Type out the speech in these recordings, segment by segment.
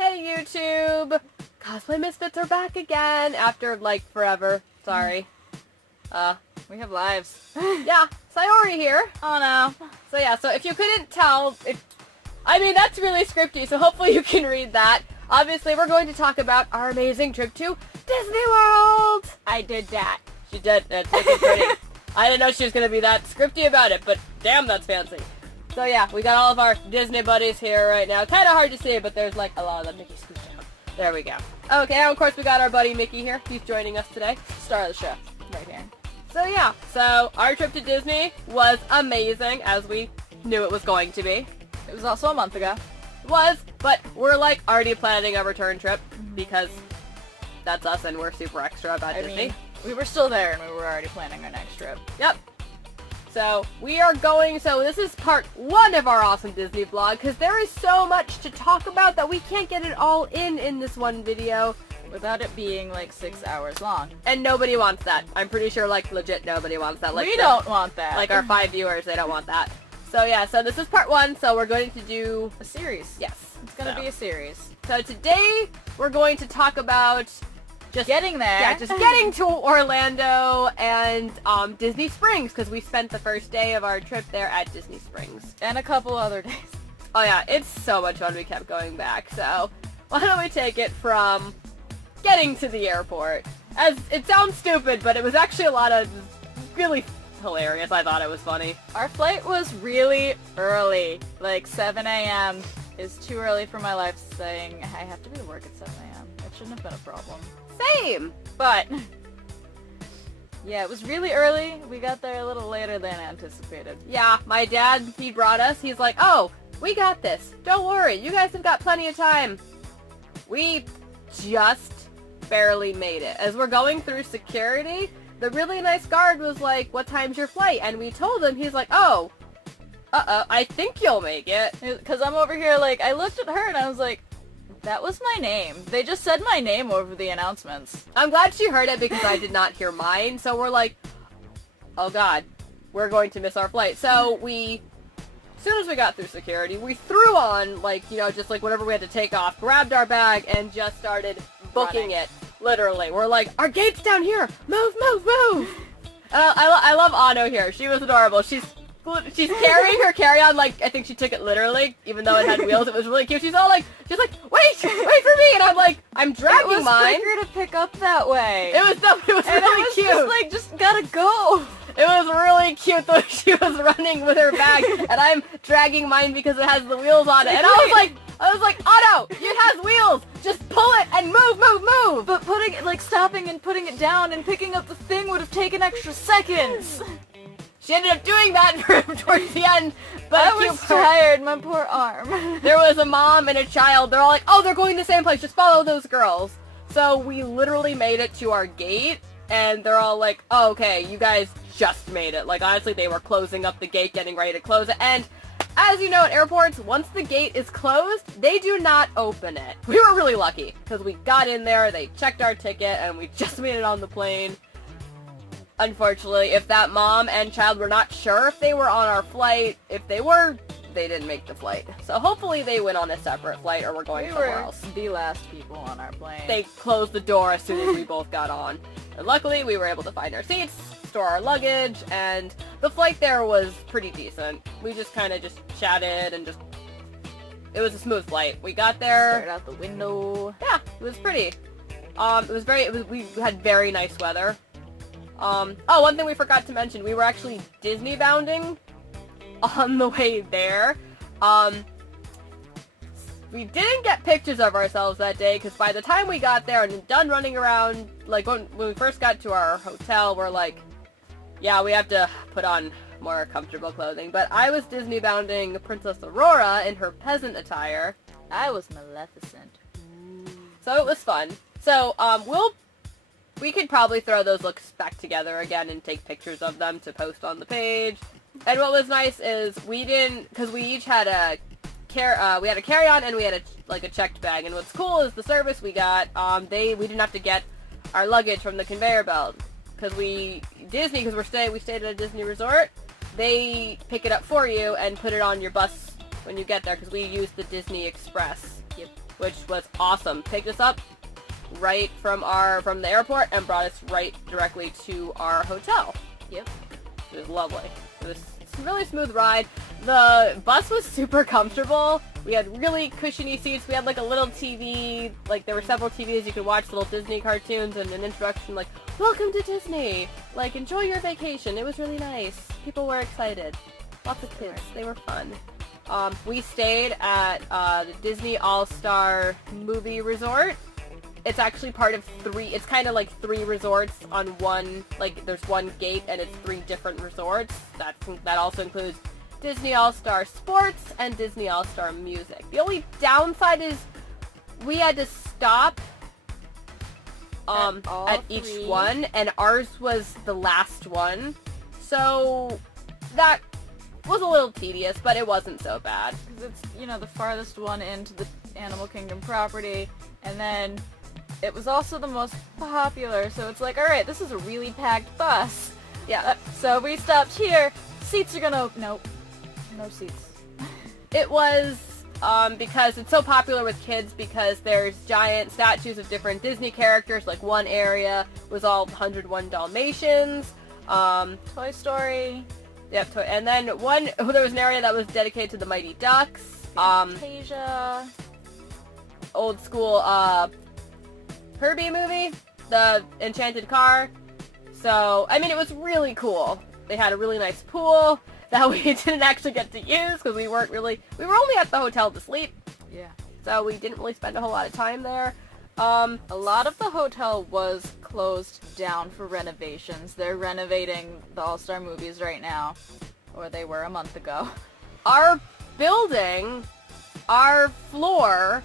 Hey YouTube! Cosplay Misfits are back again after, like, forever. Sorry. We have lives. Yeah, Siaori here. Oh no. So yeah, so if you couldn't tell, I mean, that's really scripty, so hopefully you can read that. Obviously, we're going to talk about our amazing trip to Disney World! I did that. She did. That's looking pretty. I didn't know she was going to be that scripty about it, but damn, that's fancy. So yeah, we got all of our Disney buddies here right now. Kind of hard to see, but there's like a lot of them. Mickey, scoot down. There we go. Okay, now of course we got our buddy Mickey here. He's joining us today. Star of the show. Right here. So yeah, so our trip to Disney was amazing, as we knew it was going to be. It was also a month ago. It was, but we're like already planning a return trip because that's us and we're super extra about Disney. Mean, we were still there and we were already planning our next trip. Yep. So we are going, so this is part 1 of our awesome Disney vlog because there is so much to talk about that we can't get it all in this one video. Without it being like 6 hours long. And nobody wants that. I'm pretty sure like legit nobody wants that. Like we don't want that. Like our 5 viewers, they don't want that. So yeah, so this is part 1, so we're going to do a series. Yes. It's gonna be a series. So today we're going to talk about just getting there. Yeah, just getting to Orlando and Disney Springs because we spent the first day of our trip there at Disney Springs. And a couple other days. Oh yeah, it's so much fun we kept going back. So why don't we take it from getting to the airport. As it sounds stupid, but it was actually a lot of really hilarious. I thought it was funny. Our flight was really early. Like 7 a.m. is too early for my life saying I have to be to work at 7 a.m. It shouldn't have been a problem. Same! But yeah, it was really early. We got there a little later than anticipated. Yeah, my dad, he brought us. He's like, oh, we got this. Don't worry. You guys have got plenty of time. We just barely made it. As we're going through security, the really nice guard was like, what time's your flight? And we told him, he's like, oh, I think you'll make it. Because I'm over here like, I looked at her and I was like, that was my name. They just said my name over the announcements. I'm glad she heard it because I did not hear mine. So we're like, oh god, we're going to miss our flight. So we, as soon as we got through security, we threw on, like, you know, just like whatever we had to take off, grabbed our bag, and just started booking it. Literally. We're like, our gate's down here! Move, move, move! I love Anno here. She was adorable. She's carrying her carry-on like, I think she took it literally, even though it had wheels. It was really cute. She's like, wait for me! And I'm like, I'm dragging mine. It was quicker to pick up that way. It was really cute. Just like, just gotta go. It was really cute the way she was running with her bag, and I'm dragging mine because it has the wheels on it. And I was like, Otto, it has wheels. Just pull it and move. But putting it, like, stopping and putting it down and picking up the thing would have taken extra seconds. She ended up doing that towards the end. But I was tired, my poor arm. There was a mom and a child. They're all like, oh, they're going to the same place. Just follow those girls. So we literally made it to our gate, and they're all like, oh, okay, you guys just made it. Like, honestly, they were closing up the gate, getting ready to close it. And as you know, at airports, once the gate is closed, they do not open it. We were really lucky because we got in there, they checked our ticket, and we just made it on the plane. Unfortunately, if that mom and child were not sure if they were on our flight, if they were, they didn't make the flight. So hopefully they went on a separate flight or we're going somewhere else. The last people on our plane. They closed the door as soon as we both got on. And luckily, we were able to find our seats, store our luggage, and the flight there was pretty decent. We just kind of just chatted and it was a smooth flight. We got there. Stared out the window. Yeah, it was pretty. We had very nice weather. Oh, one thing we forgot to mention, we were actually Disney bounding on the way there. We didn't get pictures of ourselves that day, because by the time we got there and done running around, like when we first got to our hotel, we're like, yeah, we have to put on more comfortable clothing. But I was Disney bounding Princess Aurora in her peasant attire. I was Maleficent. So it was fun. So, we could probably throw those looks back together again and take pictures of them to post on the page. And what was nice is we didn't, because we each had we had a carry-on and we had a checked bag. And what's cool is the service we got, we didn't have to get our luggage from the conveyor belt. Because we stayed at a Disney resort, they pick it up for you and put it on your bus when you get there, because we used the Disney Express. Yep. which was awesome. Picked us up right from the airport and brought us right directly to our hotel. Yep. It was lovely. It was a really smooth ride. The bus was super comfortable. We had really cushiony seats. We had like a little TV. Like there were several TVs you could watch little Disney cartoons and an introduction like, "Welcome to Disney. Like enjoy your vacation." It was really nice. People were excited. Lots of kids. They were fun. We stayed at the Disney All-Star Movie Resort. It's actually part of it's kind of like 3 resorts on one, like there's one gate and it's 3 different resorts. That also includes Disney All-Star Sports and Disney All-Star Music. The only downside is we had to stop at each one, and ours was the last one. So that was a little tedious, but it wasn't so bad. Because it's, the farthest one into the Animal Kingdom property, and then it was also the most popular, so it's like, alright, this is a really packed bus. Yeah. So we stopped here. Seats are gonna... Nope. No seats. It was, because it's so popular with kids because there's giant statues of different Disney characters. Like one area was all 101 Dalmatians. Toy Story. Yep, and then there was an area that was dedicated to the Mighty Ducks. Fantasia. Old school, Herbie movie, the Enchanted Car. So, I mean, it was really cool. They had a really nice pool that we didn't actually get to use because we were only at the hotel to sleep. Yeah. So we didn't really spend a whole lot of time there. A lot of the hotel was closed down for renovations. They're renovating the All-Star Movies right now, or they were a month ago. Our building, our floor,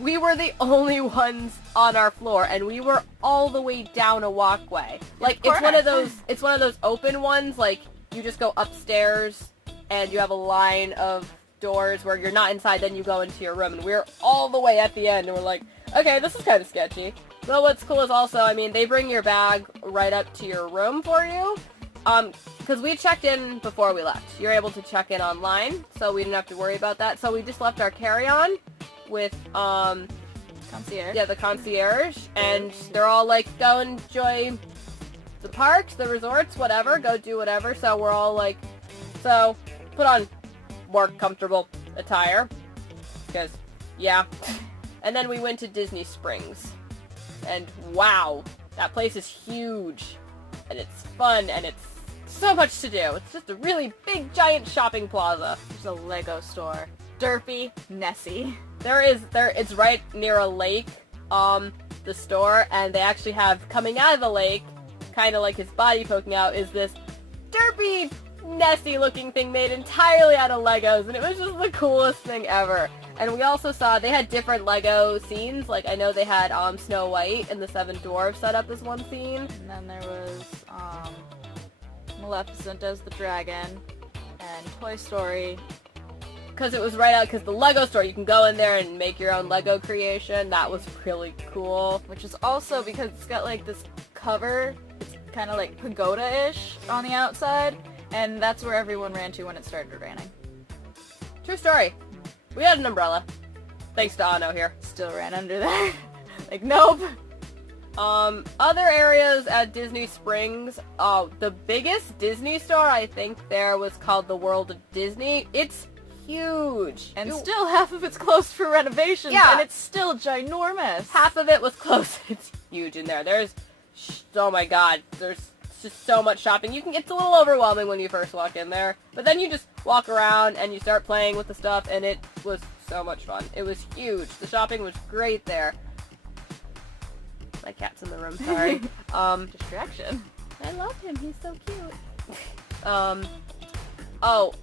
we were the only ones on our floor, and we were all the way down a walkway. Like it's one of those open ones. Like you just go upstairs, and you have a line of doors where you're not inside. Then you go into your room, and we're all the way at the end, and we're like, okay, this is kind of sketchy. But what's cool is also, I mean, they bring your bag right up to your room for you. Because we checked in before we left. You're able to check in online, so we didn't have to worry about that. So we just left our carry-on with, Concierge. Yeah, the concierge, and they're all like, go enjoy the parks, the resorts, whatever, go do whatever. So we're all like, so put on more comfortable attire, because, yeah. And then we went to Disney Springs, and wow, that place is huge, and it's fun, and it's so much to do. It's just a really big, giant shopping plaza. There's a Lego store. Derpy, Nessie. It's right near a lake, the store, and they actually have, coming out of the lake, kind of like his body poking out, is this derpy, Nessie looking thing made entirely out of Legos, and it was just the coolest thing ever. And we also saw, they had different Lego scenes, like I know they had Snow White and the 7 Dwarfs set up as one scene. And then there was Maleficent as the dragon, and Toy Story. Because it was right out, because the Lego store, you can go in there and make your own Lego creation. That was really cool. Which is also because it's got like this cover, it's kind of like pagoda-ish on the outside, and that's where everyone ran to when it started raining. True story. We had an umbrella. Thanks to Anno here. Still ran under there. Like, nope. Other areas at Disney Springs, the biggest Disney store I think there was called the World of Disney. It's huge. And still half of it's closed for renovations, yeah. And it's still ginormous. Half of it was closed. It's huge in there. There's, oh my god, there's just so much shopping. It's a little overwhelming when you first walk in there, but then you just walk around and you start playing with the stuff, and it was so much fun. It was huge. The shopping was great there. My cat's in the room, sorry. Distraction. I love him, he's so cute.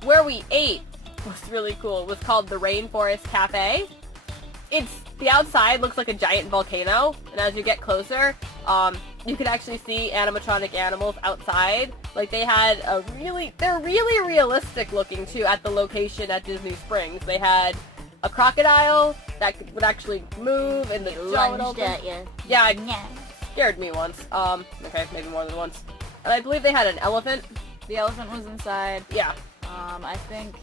Where we ate was really cool. It was called the Rainforest Cafe. The outside looks like a giant volcano, and as you get closer, you could actually see animatronic animals outside. Like they had they're really realistic looking too at the location at Disney Springs. They had a crocodile that would actually move and the jaw would open. At you. Yeah, it scared me once. Okay, maybe more than once. And I believe they had an elephant. The elephant was inside. Yeah. I think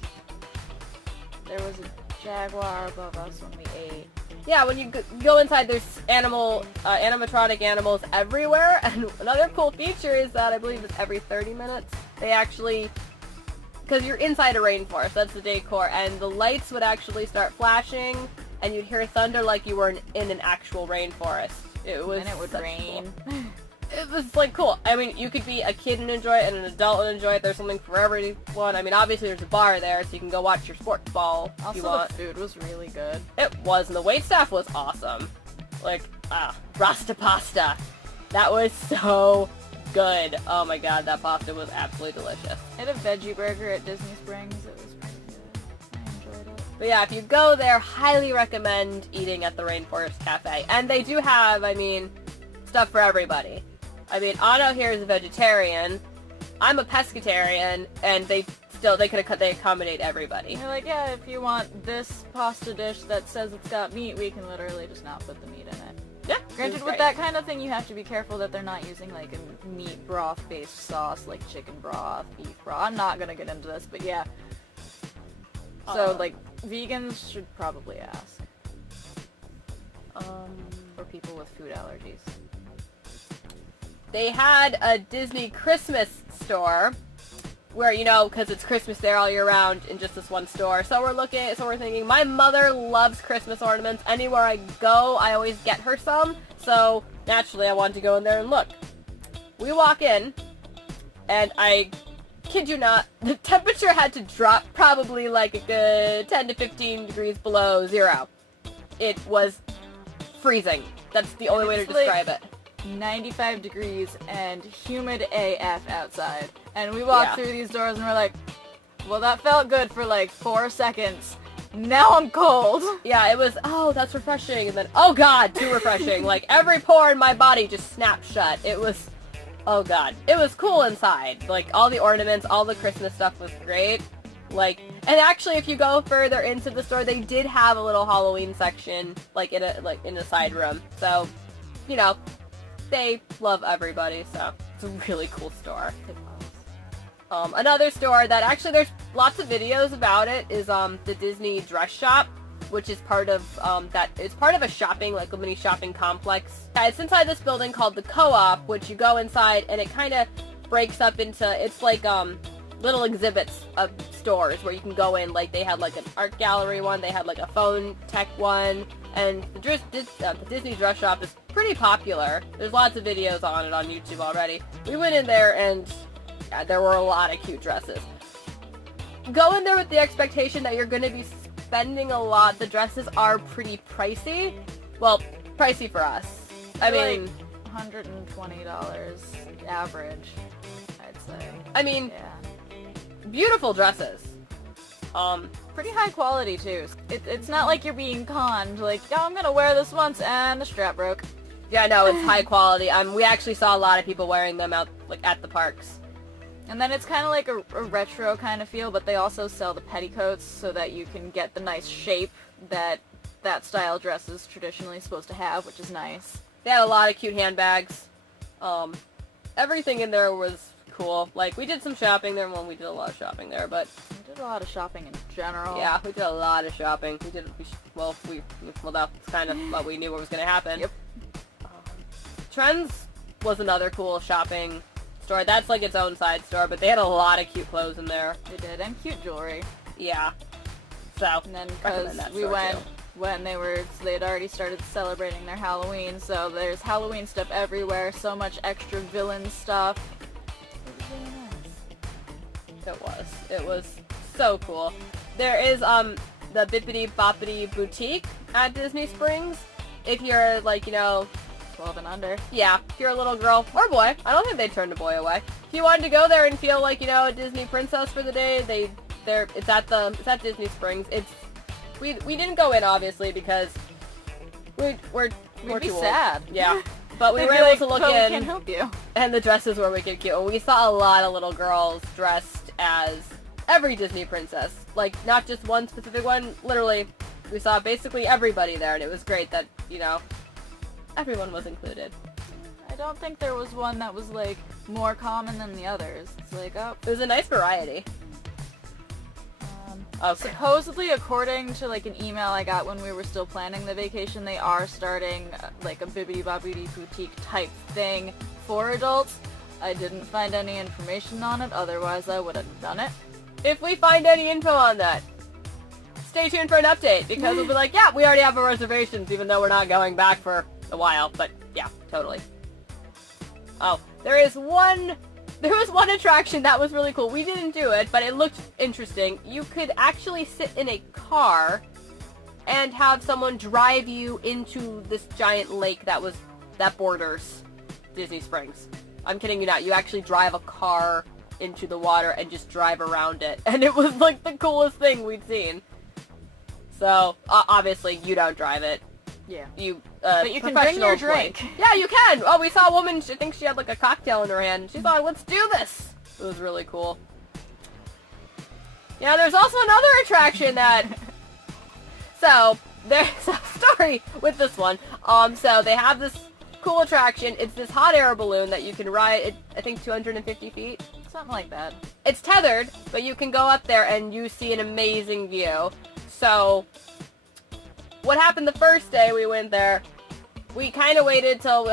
there was a jaguar above us when we ate. Yeah, when you go inside, there's animatronic animals everywhere, and another cool feature is that I believe it's every 30 minutes, they actually, because you're inside a rainforest, that's the decor, and the lights would actually start flashing, and you'd hear thunder like you were in an actual rainforest. It was And it would rain. Cool. It was, like, cool. I mean, you could be a kid and enjoy it, and an adult and enjoy it. There's something for everyone. I mean, obviously there's a bar there, so you can go watch your sports ball if you want. Also, the food was really good. It was, and the waitstaff was awesome. Like, Rasta pasta. That was so good. Oh my god, that pasta was absolutely delicious. I had a veggie burger at Disney Springs. It was pretty good. I enjoyed it. But yeah, if you go there, highly recommend eating at the Rainforest Cafe. And they do have, I mean, stuff for everybody. I mean, Otto here is a vegetarian. I'm a pescatarian, and they accommodate everybody. And they're like, yeah, if you want this pasta dish that says it's got meat, we can literally just not put the meat in it. Yeah. Granted, with that kind of thing, you have to be careful that they're not using, like, a meat broth-based sauce, like chicken broth, beef broth. I'm not gonna get into this, but yeah. So, like, vegans should probably ask. For people with food allergies. They had a Disney Christmas store where, you know, because it's Christmas there all year round in just this one store. So we're thinking, my mother loves Christmas ornaments. Anywhere I go, I always get her some. So naturally, I wanted to go in there and look. We walk in, and I kid you not, the temperature had to drop probably like a good 10 to 15 degrees below zero. It was freezing. That's the only way to describe it. 95 degrees and humid AF outside. And we walked through these doors and we're like, well, that felt good for like 4 seconds. Now I'm cold. Yeah, it was, oh, that's refreshing. And then, oh god, too refreshing. Like, every pore in my body just snapped shut. It was, oh god. It was cool inside. Like, all the ornaments, all the Christmas stuff was great. Like, and actually, if you go further into the store, they did have a little Halloween section, like in a side room. So, you know, they love everybody, so it's a really cool store. Another store that actually there's lots of videos about it is the Disney Dress Shop, which is part of it's part of a shopping, like a mini shopping complex. It's inside this building called the Co-op, which you go inside and it kind of breaks up into, it's like little exhibits of stores where you can go in. Like, they had like an art gallery one, they had like a phone tech one, and the Disney Dress Shop is pretty popular. There's lots of videos on it on YouTube already. We went in there and there were a lot of cute dresses. Go in there with the expectation that you're going to be spending a lot. The dresses are pretty pricey. Well, pricey for us. I mean, like $120 average, I'd say. I mean, yeah. Beautiful dresses. Pretty high quality too. It's not like you're being conned, like, oh, I'm gonna wear this once and the strap broke. Yeah, no, it's high quality. We actually saw a lot of people wearing them out, like, at the parks. And then it's kind of like a retro kind of feel, but they also sell the petticoats so that you can get the nice shape that style dress is traditionally supposed to have, which is nice. They had a lot of cute handbags. Everything in there was cool. Like, we did some shopping there. Well, we did a lot of shopping there, but We did a lot of shopping in general. yeah, we did a lot of shopping. Well, that's kind of what we knew what was going to happen. Yep. Trends was another cool shopping store. That's like its own side store, but they had a lot of cute clothes in there. They did, and cute jewelry. Yeah. So, And then recommend because that we store, went too. when they had already started celebrating their Halloween, so there's Halloween stuff everywhere, so much extra villain stuff. It was really nice. It was so cool. There is the Bippity Boppity Boutique at Disney Springs. If you're, like, you know, 12 and under. yeah, if you're a little girl or boy, I don't think they turned a boy away. If you wanted to go there and feel like, you know, a Disney princess for the day, it's at Disney Springs. We didn't go in, obviously, because we'd be too old. sad. Yeah. But we They'd were be able like, to look "But we in, can't help you." and the dresses were wicked cute. And we saw a lot of little girls dressed as every Disney princess. Like, not just one specific one. Literally, we saw basically everybody there, and it was great that, you know, everyone was included. I don't think there was one that was, like, more common than the others. It's like, oh. It was a nice variety. Okay. Supposedly, according to like an email I got when we were still planning the vacation, they are starting like a Bibbidi Bobbidi Boutique type thing for adults. I didn't find any information on it, otherwise I would have done it. If we find any info on that, stay tuned for an update, because we'll be like, yeah, we already have our reservations, even though we're not going back for a while, but yeah, totally. Oh, there was one attraction that was really cool. We didn't do it, but it looked interesting. You could actually sit in a car and have someone drive you into this giant lake that borders Disney Springs. I'm kidding you not. You actually drive a car into the water and just drive around it. And it was like the coolest thing we'd seen. So, obviously, you don't drive it. Yeah. But you can bring your drink. Yeah, you can! Oh, we saw a woman, I think she had like a cocktail in her hand, and she thought, let's do this! It was really cool. Yeah, there's also another attraction that... So, there's a story with this one. So they have this cool attraction. It's this hot air balloon that you can ride, I think 250 feet? Something like that. It's tethered, but you can go up there and you see an amazing view. So, what happened the first day we went there, we kind of waited till,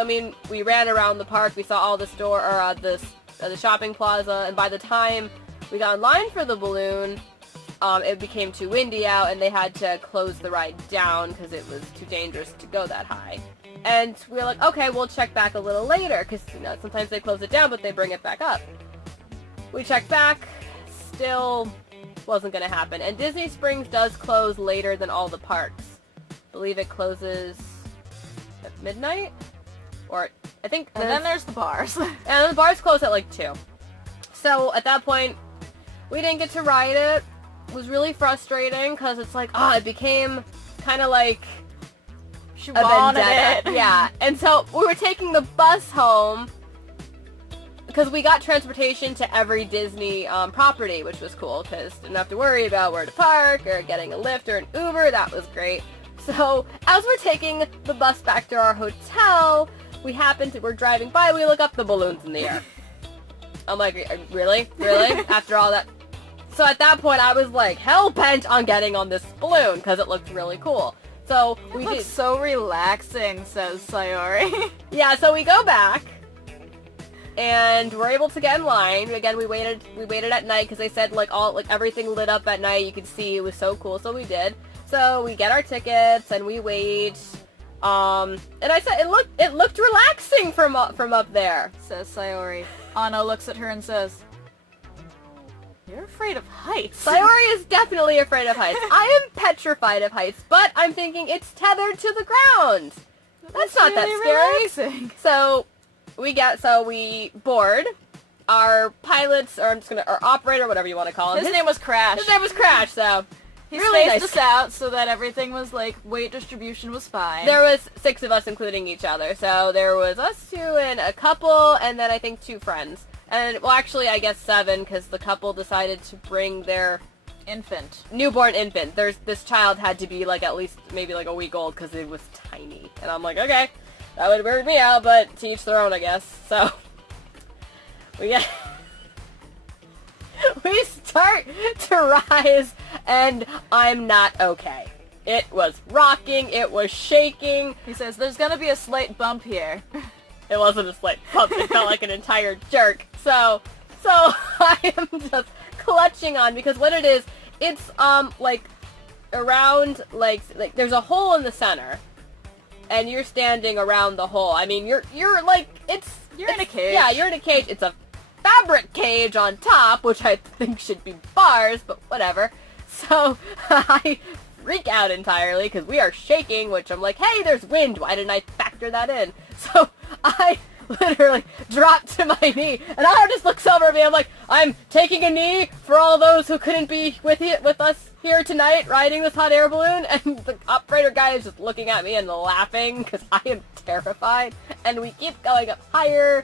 we ran around the park, we saw all the the shopping plaza, and by the time we got in line for the balloon, it became too windy out, and they had to close the ride down because it was too dangerous to go that high. And we were like, okay, we'll check back a little later, because, sometimes they close it down, but they bring it back up. We checked back, still wasn't going to happen. And Disney Springs does close later than all the parks. I believe it closes at midnight? Or, I think... And then there's the bars. And the bars close at like 2. So, at that point, we didn't get to ride it. It was really frustrating, because it's like, it became kind of like... She a wanted vendetta. it. Yeah. And so, we were taking the bus home, because we got transportation to every Disney property, which was cool, because didn't have to worry about where to park, or getting a Lyft or an Uber. That was great. So, as we're taking the bus back to our hotel, we're driving by, we look up, the balloon's in the air. I'm like, really? Really? After all that? So at that point, I was like, hell-bent on getting on this balloon, because it looked really cool. So, It looks so relaxing, says Siaori. Yeah, so we go back, and we're able to get in line. Again, we waited at night, because they said, everything lit up at night, you could see, it was so cool, so we did. So we get our tickets and we wait. And I said it looked relaxing from up there, says Siaori. Anna looks at her and says, "You're afraid of heights." Siaori is definitely afraid of heights. I am petrified of heights, but I'm thinking it's tethered to the ground. That's not that scary. Relaxing. So we board. Our pilots, or our operator, whatever you want to call him. His name was Crash. His name was Crash, so... He really spaced nice. us out so that everything was, weight distribution was fine. There was 6 of us, including each other. So there was us 2 and a couple, and then I think 2 friends. And, well, actually, I guess 7, because the couple decided to bring their... newborn infant. This child had to be, at least maybe, a week old, because it was tiny. And I'm like, okay, that would weird me out, but to each their own, I guess. So, we start to rise, and I'm not okay. It was rocking, it was shaking. He says, "There's gonna be a slight bump here." It wasn't a slight bump, it felt like an entire jerk. So I am just clutching on, because what it is, it's, around, there's a hole in the center, and you're standing around the hole. I mean, you're in a cage. Yeah, you're in a cage. It's a fabric cage on top, which I think should be bars, but whatever. So, I freak out entirely, because we are shaking, which I'm like, hey, there's wind, why didn't I factor that in? So, I literally dropped to my knee, and Anna just looks over at me, I'm like, I'm taking a knee for all those who couldn't be with us here tonight, riding this hot air balloon, and the operator guy is just looking at me and laughing, because I am terrified, and we keep going up higher,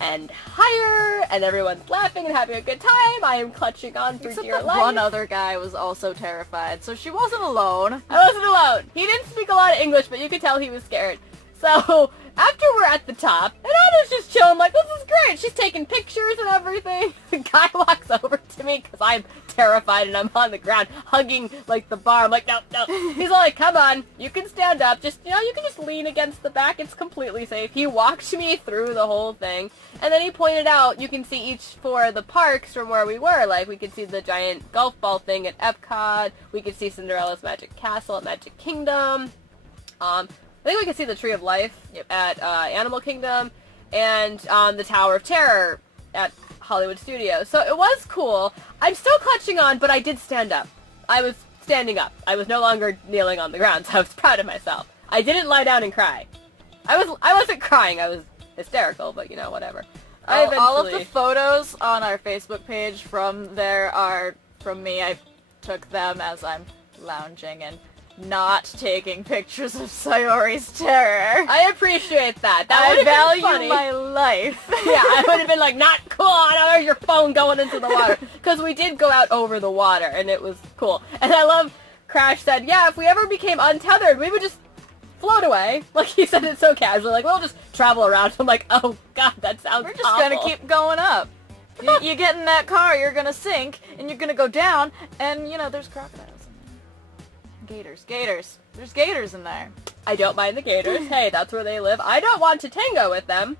and higher, and everyone's laughing and having a good time. I am clutching on for dear life. One other guy was also terrified, so she wasn't alone. I wasn't alone. He didn't speak a lot of English, but you could tell he was scared. So, after we're at the top, and Anna's just chilling, like, this is great. She's taking pictures and everything. The guy walks over to me, because I'm terrified, and I'm on the ground hugging, like, the bar. I'm like, no. He's all like, come on, you can stand up. Just, you can just lean against the back. It's completely safe. He walked me through the whole thing. And then he pointed out, you can see each for the parks from where we were. Like, we could see the giant golf ball thing at Epcot. We could see Cinderella's Magic Castle at Magic Kingdom. I think we could see the Tree of Life at Animal Kingdom. And the Tower of Terror at Hollywood Studios. So it was cool. I'm still clutching on, but I did stand up. I was standing up. I was no longer kneeling on the ground, so I was proud of myself. I didn't lie down and cry. I wasn't crying. I was hysterical, but whatever. All of the photos on our Facebook page from there are from me. I took them as I'm lounging and not taking pictures of Siaori's terror. I appreciate that. I value my life. Yeah, I would have been like, not cool, there's your phone going into the water. Because we did go out over the water, and it was cool. And I love, Crash said, yeah, if we ever became untethered, we would just float away. Like, he said it so casually, like, we'll just travel around. I'm like, oh god, that sounds We're just gonna keep going up. You get in that car, you're gonna sink, and you're gonna go down, and, there's crocodiles. Gators. There's gators in there. I don't mind the gators. Hey, that's where they live. I don't want to tango with them.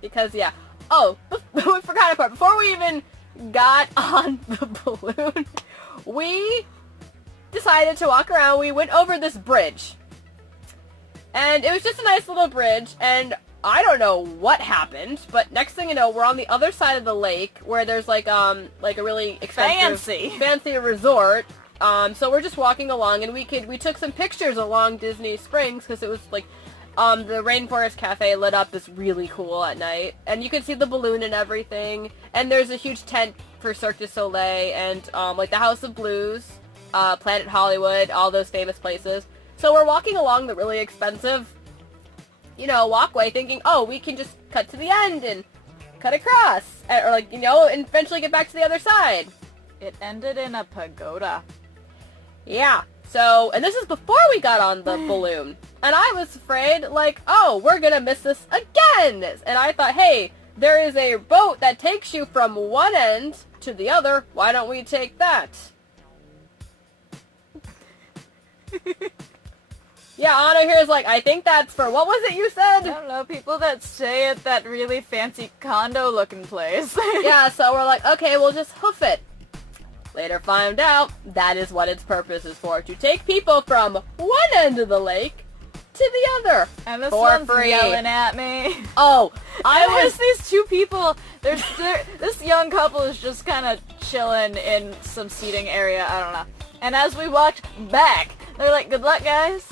Because, yeah. Oh, we forgot a part. Before we even got on the balloon, we decided to walk around. We went over this bridge. And it was just a nice little bridge, and I don't know what happened, but next thing you know, we're on the other side of the lake, where there's like a really expensive, fancy resort. So we're just walking along, and we took some pictures along Disney Springs, because it was like, the Rainforest Cafe lit up is really cool at night, and you can see the balloon and everything, and there's a huge tent for Cirque du Soleil, and, like the House of Blues, Planet Hollywood, all those famous places. So we're walking along the really expensive, walkway, thinking, oh, we can just cut to the end and cut across, or and eventually get back to the other side. It ended in a pagoda. Yeah. So, and this is before we got on the balloon. And I was afraid, like, oh, we're gonna miss this again. And I thought, hey, there is a boat that takes you from one end to the other. Why don't we take that? Yeah, Anna here is like, I think that's for, what was it you said? I don't know, people that stay at that really fancy condo-looking place. Yeah, so we're like, okay, we'll just hoof it. Later found out that is what its purpose is for, to take people from one end of the lake to the other. And this for one's free. Yelling at me. Oh, There's these two people, this young couple is just kind of chilling in some seating area, I don't know. And as we walked back, they're like, good luck, guys.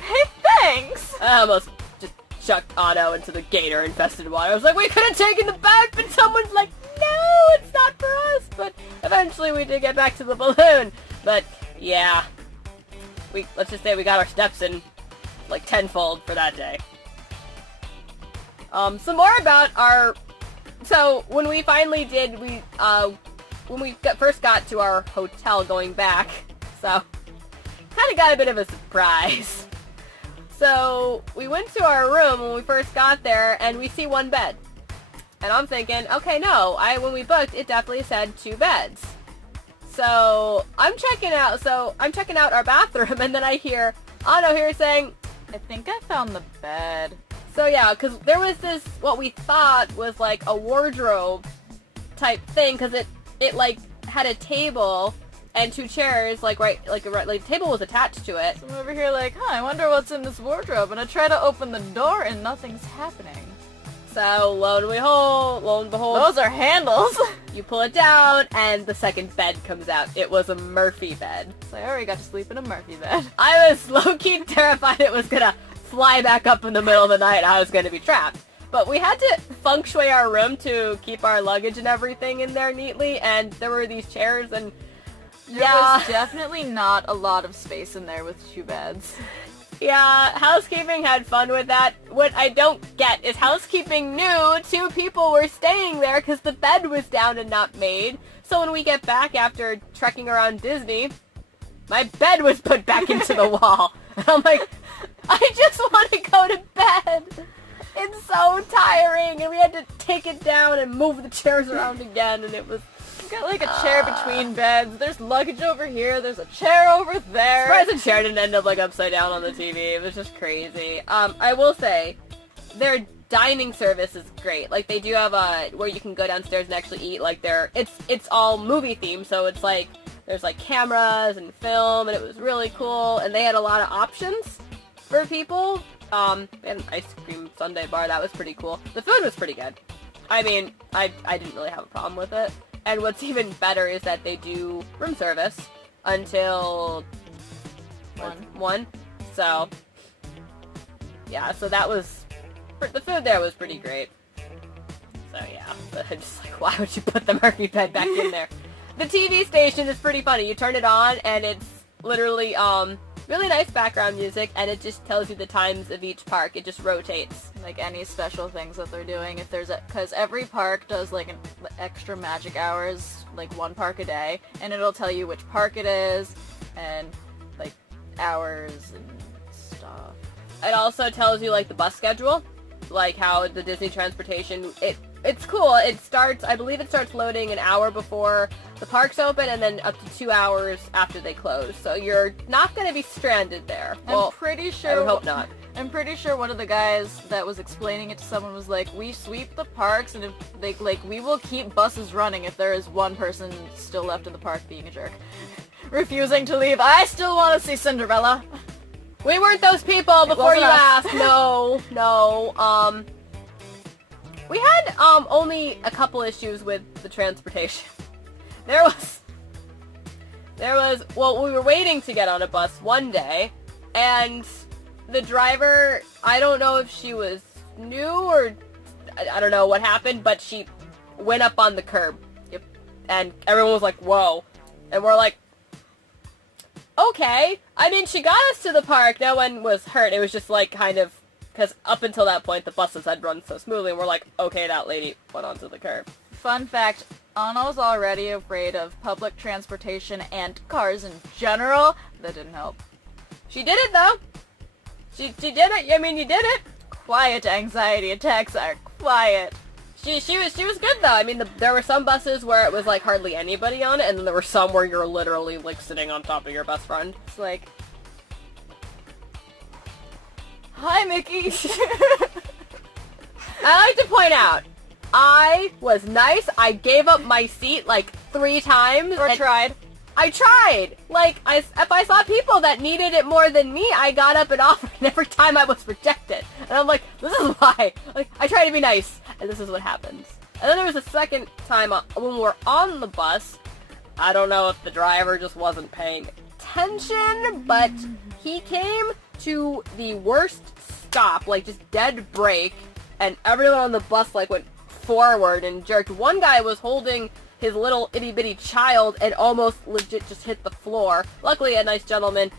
Hey, thanks! I almost just chucked Otto into the gator-infested water. I was like, we could have taken the boat, but someone's like, no, it's not for us. But eventually we did get back to the balloon. But, yeah. Let's just say we got our steps in, like, tenfold for that day. Some more about our... So, when we finally did, when we first got to our hotel going back, so... kind of got a bit of a surprise. So, we went to our room when we first got there, and we see one bed. And I'm thinking, okay, no, when we booked, it definitely said 2 beds. So, I'm checking out our bathroom, and then I hear Anno here saying, I think I found the bed. So yeah, because there was this, what we thought was like a wardrobe type thing, because it like had a table and 2 chairs, the table was attached to it. So I'm over here like, I wonder what's in this wardrobe, and I try to open the door and nothing's happening. So, lo and behold, those are handles! You pull it down, and the second bed comes out. It was a Murphy bed. So I already got to sleep in a Murphy bed. I was low-key terrified it was gonna fly back up in the middle of the night and I was gonna be trapped. But we had to feng shui our room to keep our luggage and everything in there neatly, and there were these chairs, and there was definitely not a lot of space in there with 2 beds. Yeah, housekeeping had fun with that. What I don't get is housekeeping knew 2 people were staying there because the bed was down and not made. So when we get back after trekking around Disney, my bed was put back into the wall. And I'm like, I just want to go to bed. It's so tiring. And we had to take it down and move the chairs around again. And it was Got like a chair between beds. There's luggage over here. There's a chair over there. Surprised the chair didn't end up like upside down on the TV. It was just crazy. I will say, their dining service is great. Like they do have where you can go downstairs and actually eat. Like it's all movie themed, so it's like there's like cameras and film, and it was really cool. And they had a lot of options for people. They had an ice cream sundae bar. That was pretty cool. The food was pretty good. I mean, I didn't really have a problem with it. And what's even better is that they do room service until 1. So yeah, so that was the food there was pretty great. So yeah, but I'm just like, why would you put the Murphy bed back in there? The TV station is pretty funny. You turn it on and it's literally really nice background music, and it just tells you the times of each park. It just rotates. Like any special things that they're doing, if there's because every park does like an extra magic hours, like one park a day, and it'll tell you which park it is, and like hours and stuff. It also tells you like the bus schedule, like how the Disney transportation, it's cool. It starts, I believe it starts loading an hour before the parks open, and then up to 2 hours after they close. So you're not going to be stranded there. Well, I'm pretty sure. I would hope not. I'm pretty sure one of the guys that was explaining it to someone was like, we sweep the parks, and if we will keep buses running if there is one person still left in the park being a jerk. Refusing to leave. I still want to see Cinderella. We weren't those people before you asked. No. We had only a couple issues with the transportation. There was, well, we were waiting to get on a bus one day, and the driver, I don't know if she was new or I don't know what happened, but she went up on the curb. Yep. And everyone was like, whoa. And we're like, okay. I mean, she got us to the park. No one was hurt. It was just like kind of, because up until that point, the buses had run so smoothly, and we're like, okay, that lady went onto the curb. Fun fact, Anna's already afraid of public transportation and cars in general. That didn't help. She did it, though. She did it. I mean, you did it. Quiet anxiety attacks are quiet. She was good, though. I mean, there were some buses where it was, like, hardly anybody on it, and then there were some where you're literally, like, sitting on top of your best friend. It's like, hi, Mickey. I like to point out, I was nice. I gave up my seat, like, 3 times. Or tried. I tried. Like, if I saw people that needed it more than me, I got up and offered, and every time I was rejected. And I'm like, this is why. Like, I try to be nice, and this is what happens. And then there was a second time when we were on the bus. I don't know if the driver just wasn't paying attention, but he came to the worst stop, like, just dead brake, and everyone on the bus, like, went forward and jerked. One guy was holding his little itty-bitty child and almost legit just hit the floor. Luckily, a nice gentleman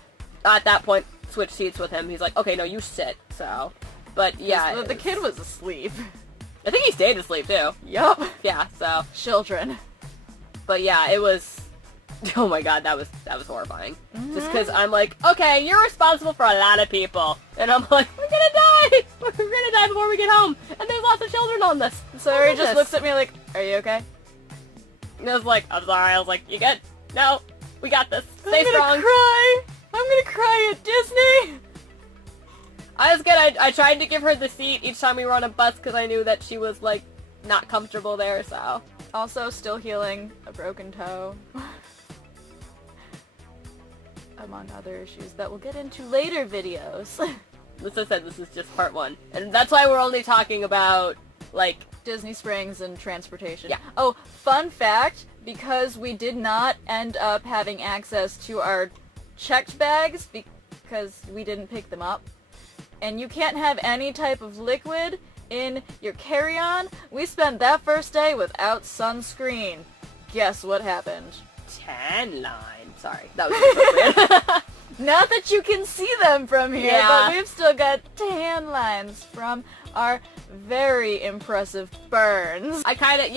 at that point switched seats with him. He's like, okay, no, you sit. So, but yeah. The kid was asleep. I think he stayed asleep, too. Yup. Yeah, so. Children. But yeah, it was, oh my god, that was horrifying. Mm-hmm. Just because I'm like, okay, you're responsible for a lot of people. And I'm like, we're gonna die! We're gonna die before we get home! And there's lots of children on this. So he just looks at me like, are you okay? And I was like, I'm sorry. I was like, you good? No, we got this. Stay strong. I'm gonna cry at Disney! I was good. I tried to give her the seat each time we were on a bus because I knew that she was, like, not comfortable there, so. Also, still healing a broken toe. Among other issues that we'll get into later videos. As I said, this is just part 1. And that's why we're only talking about, like, Disney Springs and transportation. Yeah. Oh, fun fact, because we did not end up having access to our checked bags because we didn't pick them up, and you can't have any type of liquid in your carry-on, we spent that first day without sunscreen. Guess what happened? Tan line. Sorry, that was inappropriate. Not that you can see them from here, but we've still got tan lines from our very impressive burns. I kind of,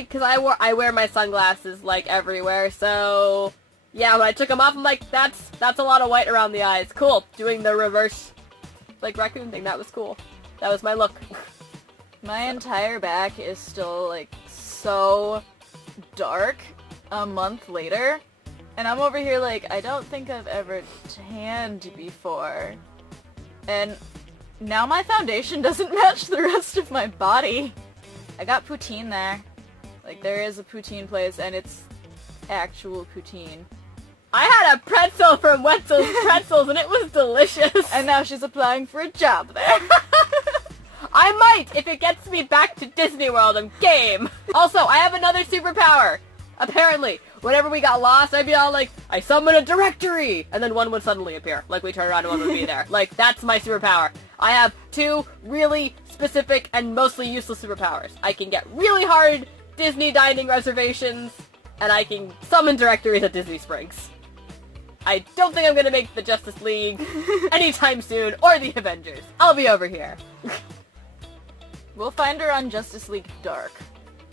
because I wear my sunglasses, like, everywhere, so, yeah, when I took them off, I'm like, that's a lot of white around the eyes. Cool. Doing the reverse, like, raccoon thing, that was cool. That was my look. My entire back is still, like, so dark a month later, and I'm over here like, I don't think I've ever tanned before. And now my foundation doesn't match the rest of my body. I got poutine there. Like, there is a poutine place, and it's actual poutine. I had a pretzel from Wetzel's Pretzels, and it was delicious. And now she's applying for a job there. I might, if it gets me back to Disney World. I'm game. Also, I have another superpower. Apparently, whenever we got lost, I'd be all like, I summon a directory! And then one would suddenly appear. Like, we turn around and one would be there. Like, that's my superpower. I have 2 really specific and mostly useless superpowers. I can get really hard Disney dining reservations, and I can summon directories at Disney Springs. I don't think I'm gonna make the Justice League anytime soon, or the Avengers. I'll be over here. We'll find her on Justice League Dark.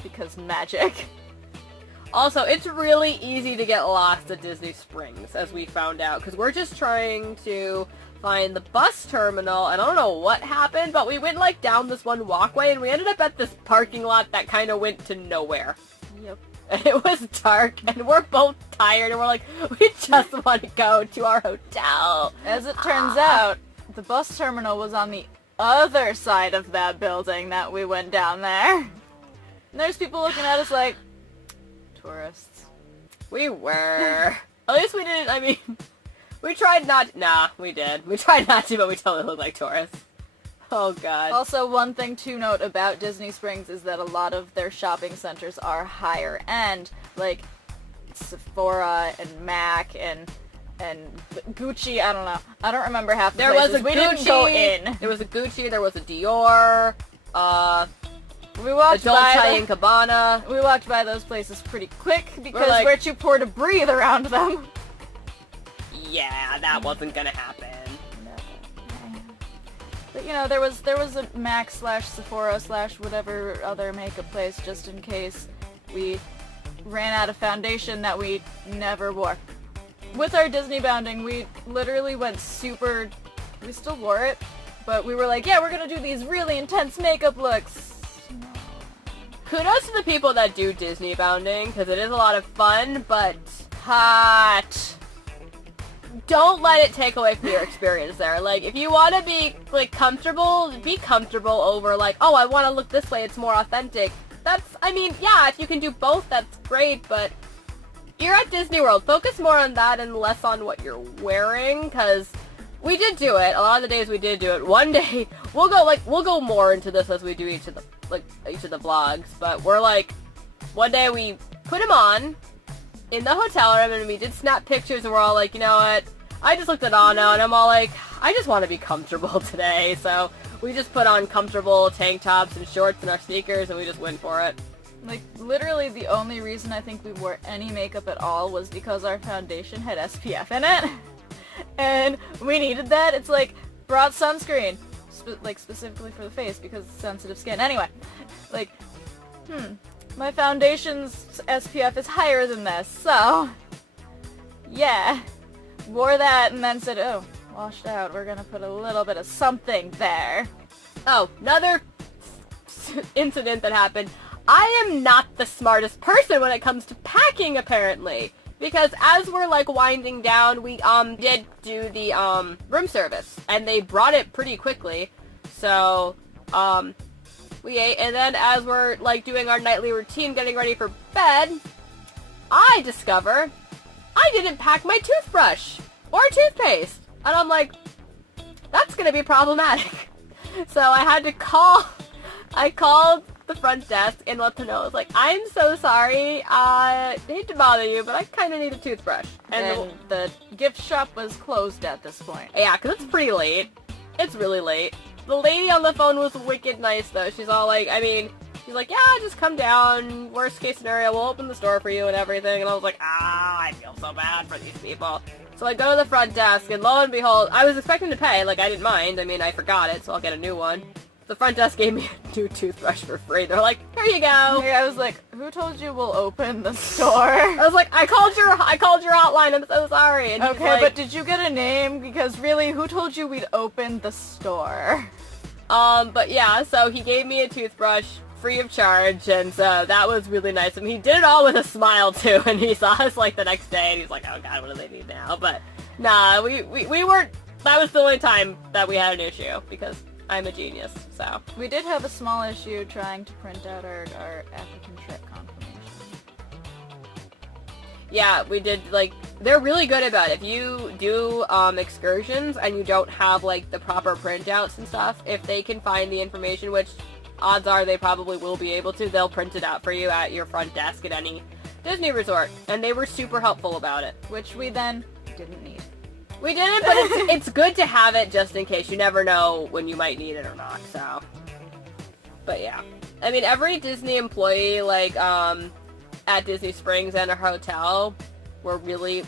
Because magic. Also, it's really easy to get lost at Disney Springs, as we found out, because we're just trying to find the bus terminal, and I don't know what happened, but we went, like, down this one walkway, and we ended up at this parking lot that kind of went to nowhere. Yep. And it was dark, and we're both tired, and we're like, we just want to go to our hotel. As it turns out, the bus terminal was on the other side of that building that we went down there. And there's people looking at us like, tourists. We were. At least we didn't, I mean, we tried not, nah, we did. We tried not to, but we totally looked like tourists. Oh god. Also, one thing to note about Disney Springs is that a lot of their shopping centers are higher end, like Sephora and MAC and Gucci. I don't know. I don't remember half the There places. was a we Gucci. didn't go in. There was a Gucci. There was a Dior. We walked Dolce by and Gabbana. We walked by those places pretty quick because like- we're too poor to breathe around them. Yeah, that wasn't gonna happen. But you know, there was a MAC / Sephora / whatever other makeup place just in case we ran out of foundation that we never wore. With our Disney bounding, we literally went super... We still wore it, but we were like, yeah, we're gonna do these really intense makeup looks. No. Kudos to the people that do Disney bounding, because it is a lot of fun, but hot. Don't let it take away from your experience there. Like, if you want to be, like, comfortable, be comfortable over, like, oh, I want to look this way, it's more authentic. That's, I mean, yeah, if you can do both, that's great, but you're at Disney World. Focus more on that and less on what you're wearing, because we did do it. A lot of the days we did do it. One day, we'll go more into this as we do each of the vlogs, but we're, like, one day we put them on in the hotel room, and we did snap pictures, and we're all like, you know what, I just looked at Anna, and I'm all like, I just want to be comfortable today, so we just put on comfortable tank tops and shorts and our sneakers, and we just went for it. Like, literally the only reason I think we wore any makeup at all was because our foundation had SPF in it, and we needed that. It's like, brought sunscreen, specifically for the face, because it's sensitive skin. Anyway, like, my foundation's SPF is higher than this, so, yeah. Wore that and then said, oh, washed out, we're gonna put a little bit of something there. Oh, another incident that happened. I am not the smartest person when it comes to packing, apparently. Because as we're, like, winding down, we, did do the, room service. And they brought it pretty quickly. So, we ate, and then as we're, like, doing our nightly routine, getting ready for bed, I discover I didn't pack my toothbrush or toothpaste. And I'm like, that's gonna be problematic. So I called the front desk and let them know. I was like, I'm so sorry, I hate to bother you, but I kind of need a toothbrush. And the gift shop was closed at this point. Yeah, because it's pretty late. It's really late. The lady on the phone was wicked nice, though. She's all like, I mean, she's like, yeah, just come down. Worst case scenario, we'll open the store for you and everything. And I was like, I feel so bad for these people. So I go to the front desk, and lo and behold, I was expecting to pay. Like, I didn't mind. I mean, I forgot it, so I'll get a new one. The front desk gave me a new toothbrush for free. They're like, here you go. I was like, who told you we'll open the store? I was like, I called your hotline. I'm so sorry. And okay, like, but did you get a name? Because really, who told you we'd open the store? But yeah, so he gave me a toothbrush free of charge, and so that was really nice. And he did it all with a smile too, and he saw us like the next day, and he's like, "Oh God, what do they need now?" But nah, we weren't. That was the only time that we had an issue because I'm a genius. So We did have a small issue trying to print out our African trip confirmation. yeah, we did like. They're really good about it. If you do excursions and you don't have like the proper printouts and stuff, if they can find the information, which odds are they probably will be able to, they'll print it out for you at your front desk at any Disney resort. And they were super helpful about it. Which we then didn't need. We didn't, but it's good to have it just in case. You never know when you might need it or not, so. But yeah. I mean, every Disney employee, like, at Disney Springs and a hotel were really,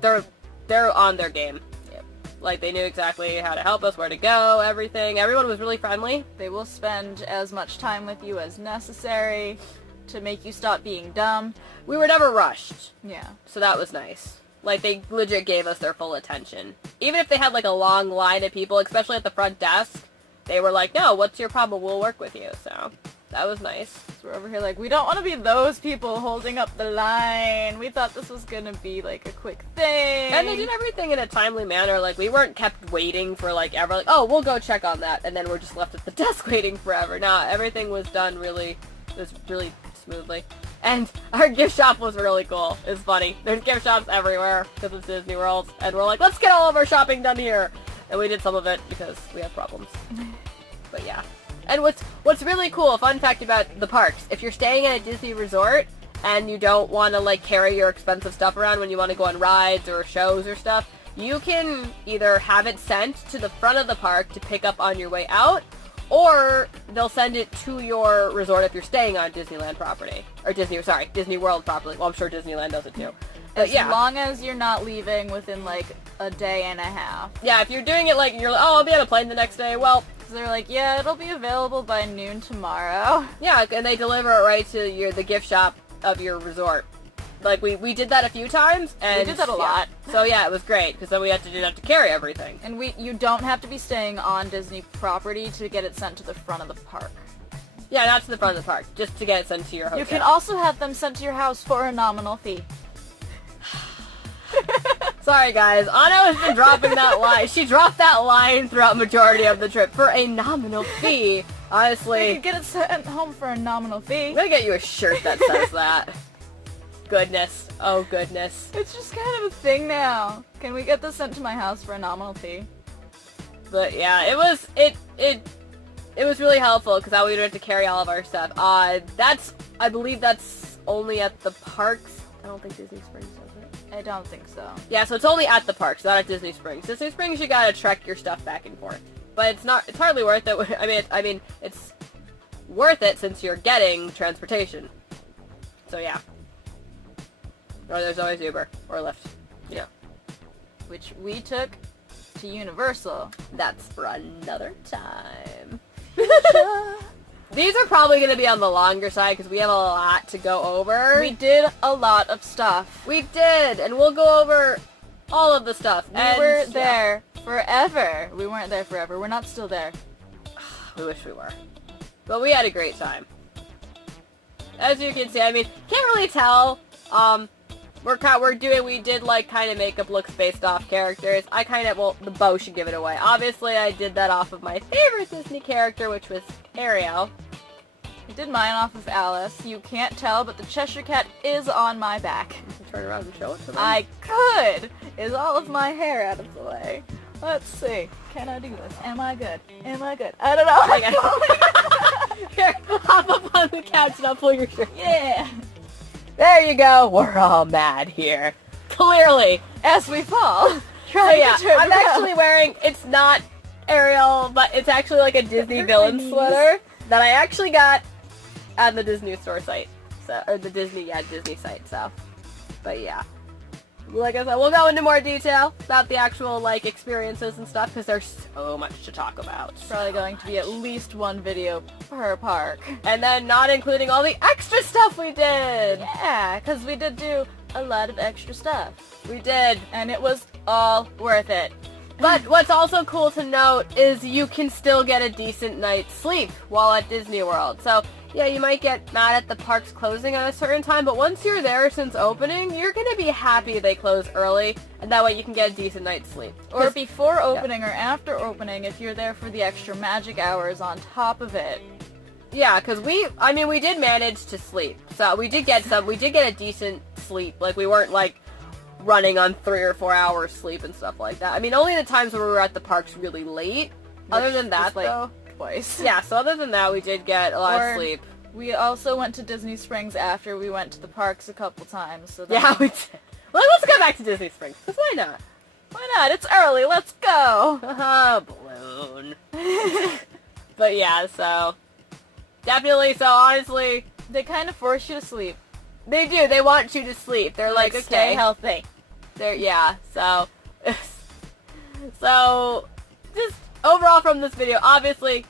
they're on their game. Yep. Like, they knew exactly how to help us, where to go, everything. Everyone was really friendly. They will spend as much time with you as necessary to make you stop being dumb. We were never rushed. Yeah. So that was nice. Like, they legit gave us their full attention. Even if they had, like, a long line of people, especially at the front desk, they were like, no, what's your problem? We'll work with you. So that was nice. So we're over here like, we don't want to be those people holding up the line. We thought this was going to be, like, a quick thing. And they did everything in a timely manner. Like, we weren't kept waiting for, like, ever. Like, oh, we'll go check on that. And then we're just left at the desk waiting forever. No, everything was done really smoothly. And our gift shop was really cool. It's funny. There's gift shops everywhere because it's Disney World. And we're like, let's get all of our shopping done here. And we did some of it because we have problems. But yeah. And what's really cool, fun fact about the parks, if you're staying at a Disney resort and you don't want to like carry your expensive stuff around when you want to go on rides or shows or stuff, you can either have it sent to the front of the park to pick up on your way out, or they'll send it to your resort if you're staying on Disneyland property. Or Disney World property. Well, I'm sure Disneyland does it too. But as long as you're not leaving within, like, a day and a half. Yeah, if you're doing it like, you're like, oh, I'll be on a plane the next day, well... So they're like, yeah, it'll be available by noon tomorrow. Yeah, and they deliver it right to the gift shop of your resort. Like, we did that a few times, and... We did that a lot. So yeah, it was great, because then we didn't have to carry everything. And you don't have to be staying on Disney property to get it sent to the front of the park. Yeah, not to the front of the park, just to get it sent to your hotel. You can also have them sent to your house for a nominal fee. Sorry guys, Anna has been dropping that line. She dropped that line throughout majority of the trip for a nominal fee. Honestly. You could get it sent home for a nominal fee. I'm gonna get you a shirt that says that. Goodness. Oh goodness. It's just kind of a thing now. Can we get this sent to my house for a nominal fee? But yeah, it was really helpful because now we don't have to carry all of our stuff. I believe that's only at the parks. I don't think Disney Springs does it. I don't think so. Yeah, so it's only at the parks, not at Disney Springs. Disney Springs, you gotta trek your stuff back and forth. But it's hardly worth it. I mean, it's worth it since you're getting transportation. So yeah. Or there's always Uber or Lyft. Yeah. Which we took to Universal. That's for another time. These are probably going to be on the longer side because we have a lot to go over. We did a lot of stuff. We did, and we'll go over all of the stuff. We were there forever. We weren't there forever. We're not still there. We wish we were. But we had a great time. As you can see, I mean, can't really tell. We did like kind of makeup looks based off characters. The bow should give it away. Obviously, I did that off of my favorite Disney character, which was Ariel. I did mine off of Alice. You can't tell, but the Cheshire Cat is on my back. Turn around and show it to them. I could! Is all of my hair out of the way? Let's see. Can I do this? Am I good? Am I good? I don't know. Here, hop up on the couch and I'll pull your shirt. Yeah! There you go. We're all mad here. Clearly. As we fall. So yeah, I'm actually wearing, it's not Ariel, but it's actually like a Disney villain sweater that I actually got at the Disney store site. So, or the Disney site, so. But yeah. Like I said, we'll go into more detail about the actual, like, experiences and stuff, because there's so much to talk about. It's probably going to be at least one video per park. And then not including all the extra stuff we did! Yeah, because we did do a lot of extra stuff. We did. And it was all worth it. But what's also cool to note is you can still get a decent night's sleep while at Disney World. So, yeah, you might get mad at the parks closing at a certain time, but once you're there since opening, you're gonna be happy they close early, and that way you can get a decent night's sleep. Or before opening or after opening if you're there for the extra magic hours on top of it. Yeah, because we did manage to sleep. So we did get a decent sleep. Like, we weren't, like, running on 3 or 4 hours sleep and stuff like that. I mean, only the times where we were at the parks really late. Other than that, though... Twice. Yeah, so other than that, we did get a lot of sleep. We also went to Disney Springs after we went to the parks a couple times. So yeah, we did. Well, let's go back to Disney Springs, because why not? Why not? It's early, let's go! Haha, balloon. But yeah, so... Definitely, so honestly... They kind of force you to sleep. They do, they want you to sleep. They're like, okay. Stay healthy. Yeah, so... So... Just... Overall from this video, obviously,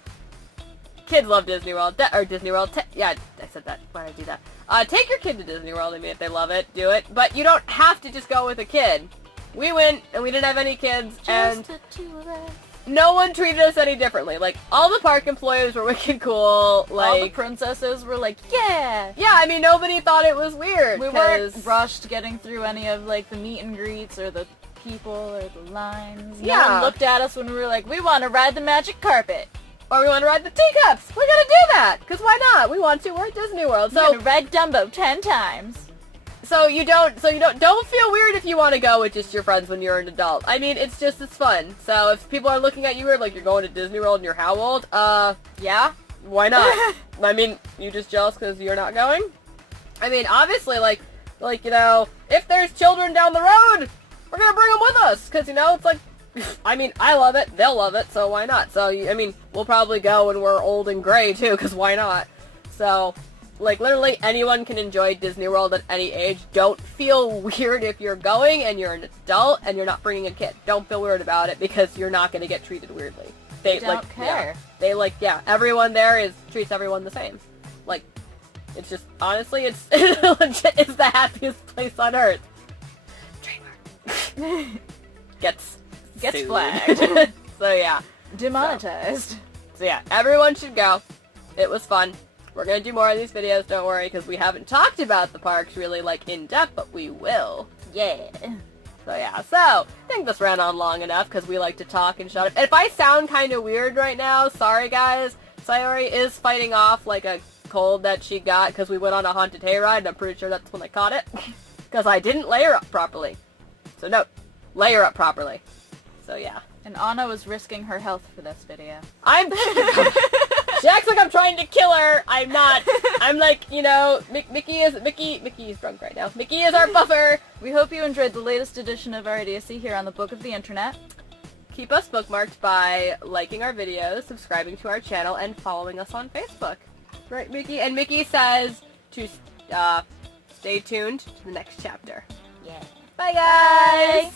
kids love Disney World, Disney World, yeah, I said that, why did I do that? Take your kid to Disney World, I mean, if they love it, do it, but you don't have to just go with a kid. We went, and we didn't have any kids, and the two of us. No one treated us any differently. Like, all the park employees were wicked cool, like... All the princesses were like, yeah! Yeah, I mean, nobody thought it was weird, We weren't rushed getting through any of, like, the meet and greets, or the people or the lines. Yeah. No one looked at us when we were like, we want to ride the magic carpet. Or we want to ride the teacups. We're gonna do that, because why not? We want to. We're at Disney World. So we're gonna ride Dumbo 10 times. So you don't feel weird if you want to go with just your friends when you're an adult. I mean, it's fun. So if people are looking at you weird, like you're going to Disney World and you're how old? Yeah, why not? I mean, you just jealous because you're not going? I mean, obviously, like, you know, if there's children down the road, we're gonna bring them with us, because, you know, it's like, I mean, I love it, they'll love it, so why not? So, I mean, we'll probably go when we're old and gray, too, because why not? So, like, literally anyone can enjoy Disney World at any age. Don't feel weird if you're going and you're an adult and you're not bringing a kid. Don't feel weird about it, because you're not gonna get treated weirdly. They don't care. Yeah, everyone there treats everyone the same. Like, it's just, honestly, it's legit is the happiest place on earth. Gets sued. flagged. So yeah. Demonetized. So yeah, everyone should go. It was fun. We're gonna do more of these videos, don't worry, because we haven't talked about the parks really, like, in depth, but we will. Yeah. So yeah, so, I think this ran on long enough, because we like to talk and shut up. And if I sound kind of weird right now, sorry guys. Siaori is fighting off, like, a cold that she got, because we went on a haunted hayride, and I'm pretty sure that's when I caught it. Because I didn't lay her up properly. So no, lay her up properly. So yeah. And Anna was risking her health for this video. She acts like I'm trying to kill her. I'm not. I'm like, you know, Mickey is drunk right now. Mickey is our buffer. We hope you enjoyed the latest edition of our idiocy here on the Book of the Internet. Keep us bookmarked by liking our videos, subscribing to our channel, and following us on Facebook. Right, Mickey? And Mickey says to stay tuned to the next chapter. Yeah. Bye, guys! Bye.